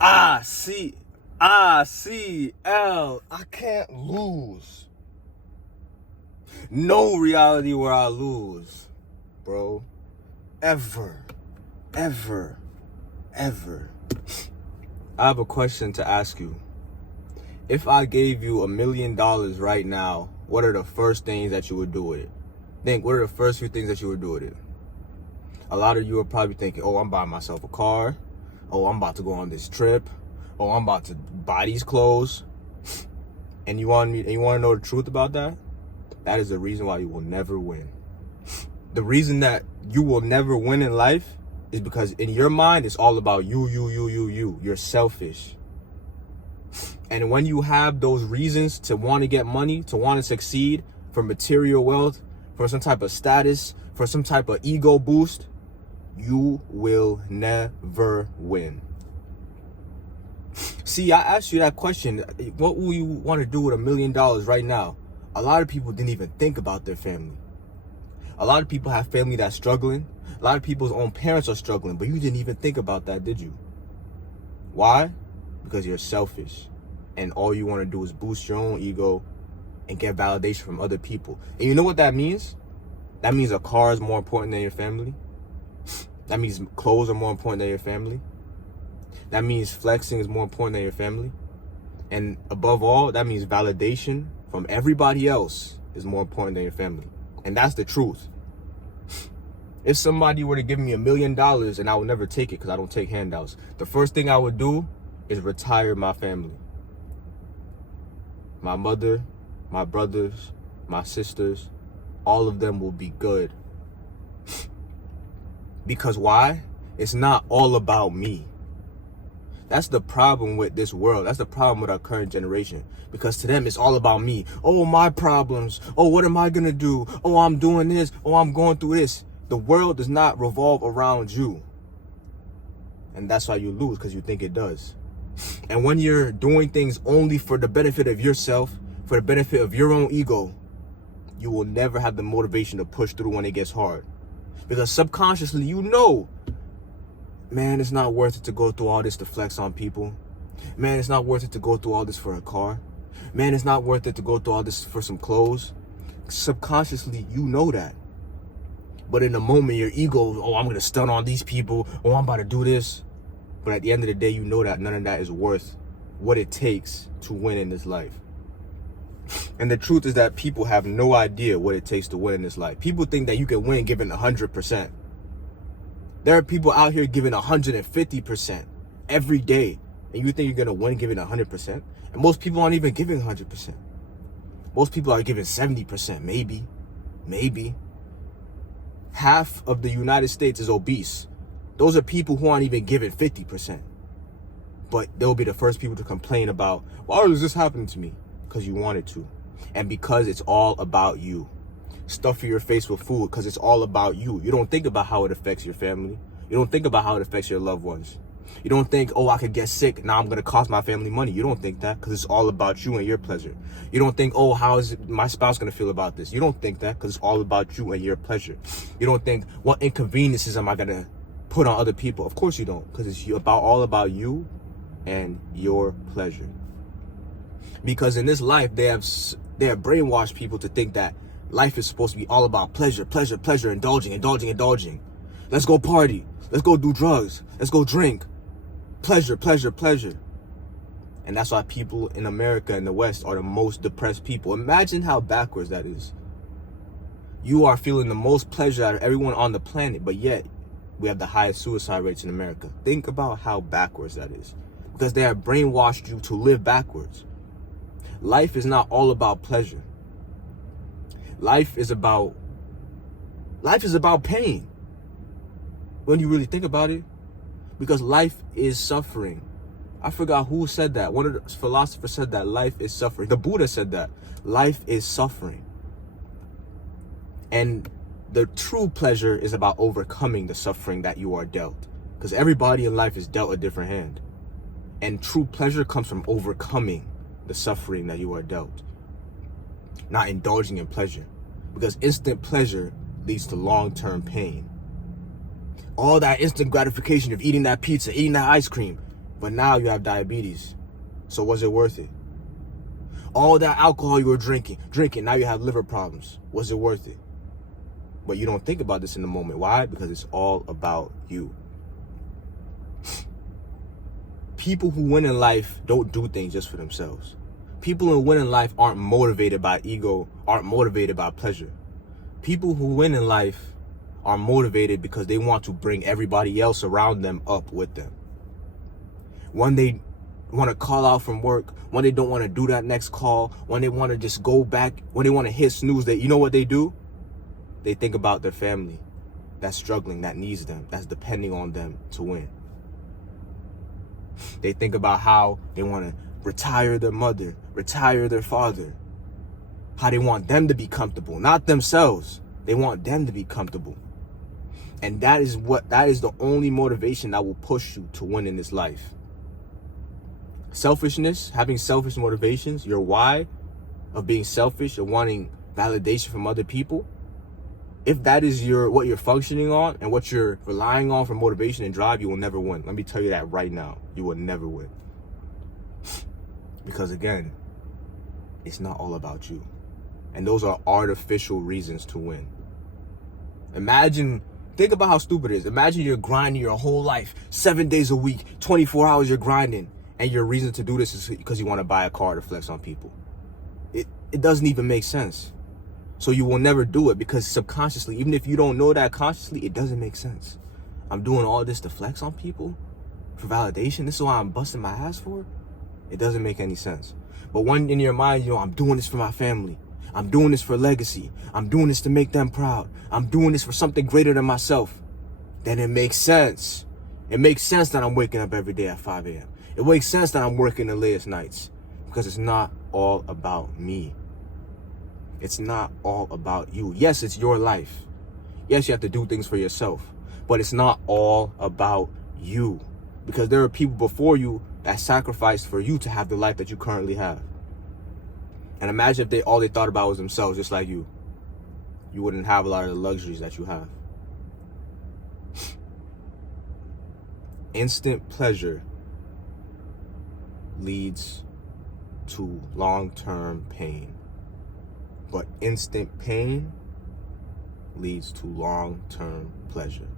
icLAAo. I can't lose. No reality where I lose, bro. Ever. I have a question to ask you. If I gave you $1 million right now, what are the first things that you would do with it? Think, what are the first few things that you would do with it? A lot of you are probably thinking, oh, I'm buying myself a car. Oh, I'm about to go on this trip. Oh, I'm about to buy these clothes. And you want to know the truth about that? That is the reason why you will never win. The reason that you will never win in life is because in your mind, it's all about you. You're selfish. And when you have those reasons to want to get money, to want to succeed, for material wealth, for some type of status, for some type of ego boost, you will never win. See, I asked you that question. What will you want to do with $1 million right now? A lot of people didn't even think about their family. A lot of people have family that's struggling. A lot of people's own parents are struggling, but you didn't even think about that, did you? Why? Because you're selfish. And all you want to do is boost your own ego and get validation from other people. And you know what that means? That means a car is more important than your family. That means clothes are more important than your family. That means flexing is more important than your family. And above all, that means validation from everybody else is more important than your family. And that's the truth. If somebody were to give me $1 million, and I would never take it because I don't take handouts, the first thing I would do is retire my family. My mother, my brothers, my sisters, all of them will be good. Because why? It's not all about me. That's the problem with this world. That's the problem with our current generation. Because to them, it's all about me. Oh, my problems. Oh, what am I going to do? Oh, I'm doing this. Oh, I'm going through this. The world does not revolve around you. And that's why you lose, because you think it does. And when you're doing things only for the benefit of yourself, for the benefit of your own ego, you will never have the motivation to push through when it gets hard. Because subconsciously, you know, man, it's not worth it to go through all this to flex on people. Man, it's not worth it to go through all this for a car. Man, it's not worth it to go through all this for some clothes. Subconsciously, you know that. But in the moment, your ego, oh, I'm going to stun on these people. Oh, I'm about to do this. But at the end of the day, you know that none of that is worth what it takes to win in this life. And the truth is that people have no idea what it takes to win in this life. People think that you can win giving 100%. There are people out here giving 150% every day. And you think you're going to win giving 100%? And most people aren't even giving 100%. Most people are giving 70%, maybe. Half of the United States is obese. Those are people who aren't even giving 50%. But they'll be the first people to complain about, why is this happening to me? Because you want it to. And because it's all about you. Stuff your face with food because it's all about you. You don't think about how it affects your family. You don't think about how it affects your loved ones. You don't think, oh, I could get sick. Now I'm going to cost my family money. You don't think that because it's all about you and your pleasure. You don't think, oh, how is my spouse going to feel about this? You don't think that because it's all about you and your pleasure. You don't think, what inconveniences am I going to put on other people? Of course you don't, because it's all about you and your pleasure. Because in this life, they have brainwashed people to think that life is supposed to be all about pleasure, indulging. Let's go party. Let's go do drugs. Let's go drink. Pleasure. And that's why people in America and the West are the most depressed people. Imagine how backwards that is. You are feeling the most pleasure out of everyone on the planet, but yet we have the highest suicide rates in America. Think about how backwards that is. Because they have brainwashed you to live backwards. Life is not all about pleasure. Life is about pain. When you really think about it. Because life is suffering. I forgot who said that. One of the philosophers said that life is suffering. The Buddha said that. Life is suffering. And the true pleasure is about overcoming the suffering that you are dealt. Because everybody in life is dealt a different hand. And true pleasure comes from overcoming the suffering that you are dealt. Not indulging in pleasure. Because instant pleasure leads to long-term pain. All that instant gratification of eating that pizza, eating that ice cream, But now you have diabetes. So was it worth it? All that alcohol you were drinking, now you have liver problems. Was it worth it? But you don't think about this in the moment. Why? Because it's all about you. People who win in life don't do things just for themselves. People who win in life aren't motivated by ego, aren't motivated by pleasure. People who win in life are motivated because they want to bring everybody else around them up with them. When they want to call out from work, when they don't want to do that next call, when they want to just go back, when they want to hit snooze, you know what they do? They think about their family that's struggling, that needs them, that's depending on them to win. They think about how they want to retire their mother, retire their father, how they want them to be comfortable, not themselves. They want them to be comfortable. And that is the only motivation that will push you to win in this life. Selfishness, having selfish motivations, your why of being selfish and wanting validation from other people, if that is what you're functioning on and what you're relying on for motivation and drive, you will never win. Let me tell you that right now. You will never win. Because again, it's not all about you. And those are artificial reasons to win. Think about how stupid it is. Imagine you're grinding your whole life, 7 days a week, 24 hours you're grinding, and your reason to do this is because you want to buy a car to flex on people. It doesn't even make sense. So you will never do it because subconsciously, even if you don't know that consciously, it doesn't make sense. I'm doing all this to flex on people for validation. This is why I'm busting my ass for. It doesn't make any sense. But when in your mind, I'm doing this for my family. I'm doing this for legacy. I'm doing this to make them proud. I'm doing this for something greater than myself. Then it makes sense. It makes sense that I'm waking up every day at 5 a.m. It makes sense that I'm working the latest nights because it's not all about me. It's not all about you. Yes, it's your life. Yes, you have to do things for yourself, but it's not all about you because there are people before you that sacrificed for you to have the life that you currently have. And imagine if all they thought about was themselves, just like you. You wouldn't have a lot of the luxuries that you have. Instant pleasure leads to long-term pain. But instant pain leads to long-term pleasure.